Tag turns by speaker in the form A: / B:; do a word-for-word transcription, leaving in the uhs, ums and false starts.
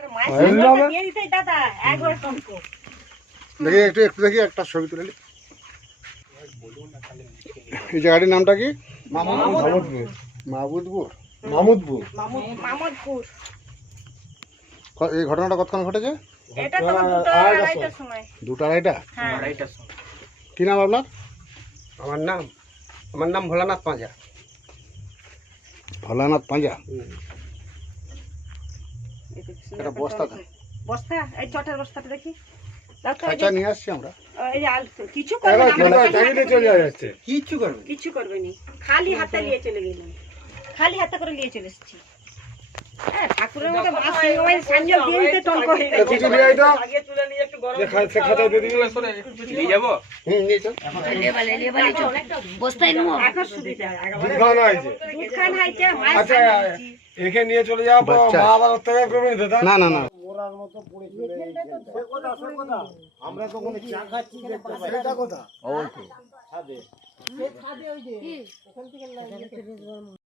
A: দেখি একটু একটু দেখি একটা ছবি তুলে নি। এই জায়গাটির নামটা কি?
B: মাহমুদপুর।
A: মাহমুদপুর।
B: মাহমুদপুর।
C: মাহমুদপুর।
A: এই ঘটনাটা কতক্ষণ ঘটেছে?
C: এটা তো দুটো আড়াইটার সময়।
A: দুটো আড়াইটা?
C: হ্যাঁ।
B: আড়াইটার সময়।
A: কি নাম আপনার?
B: আমার নাম আমার নাম ভোলানাথ পাঁজা।
A: ভোলানাথ পাঁজা।
C: এটা
A: বস্তা
C: বস্তা এই চটের বস্তাটা দেখি।
A: খাঁচা নিয়ে আসছি আমরা।
C: এই আল কিছু করবে না,
B: চলে যাচ্ছে। কিচ্ছু করবে
C: কিছু করবে না, খালি হাতে নিয়ে চলে গেলাম, খালি হাতে করে নিয়ে চলে এসেছি। হ্যাঁ, ঠাকুরের মতো মাছ নিয়ে সাঞ্জল দিয়ে দিতে টন করে
B: কিছু নিয়ে আই তো আগে তুলে নিয়ে একটু গরম খাতা খাতা দিয়ে দিবি নিয়ে যাব। হুম নিয়ে চল।
C: লেবালে লেবালে চল বস্তায় নেবো এখন সুবিধা।
B: দুধ খাওয়ানো হয়েছে।
C: দুধ খান হয়েছে মাছ।
B: আচ্ছা এখানে নিয়ে চলে যাও, মা আবার অত্যাচার করবে না দাদা।
A: না না না
B: মোরার মতো পড়ে চলে যাচ্ছে। সে কথা সে কথা আমরা তো কোনো চা খাচ্ছি দেখতে পাই সেটা কথা। ওই তো ছাদে। সে ছাদে ওই যে এখান থেকে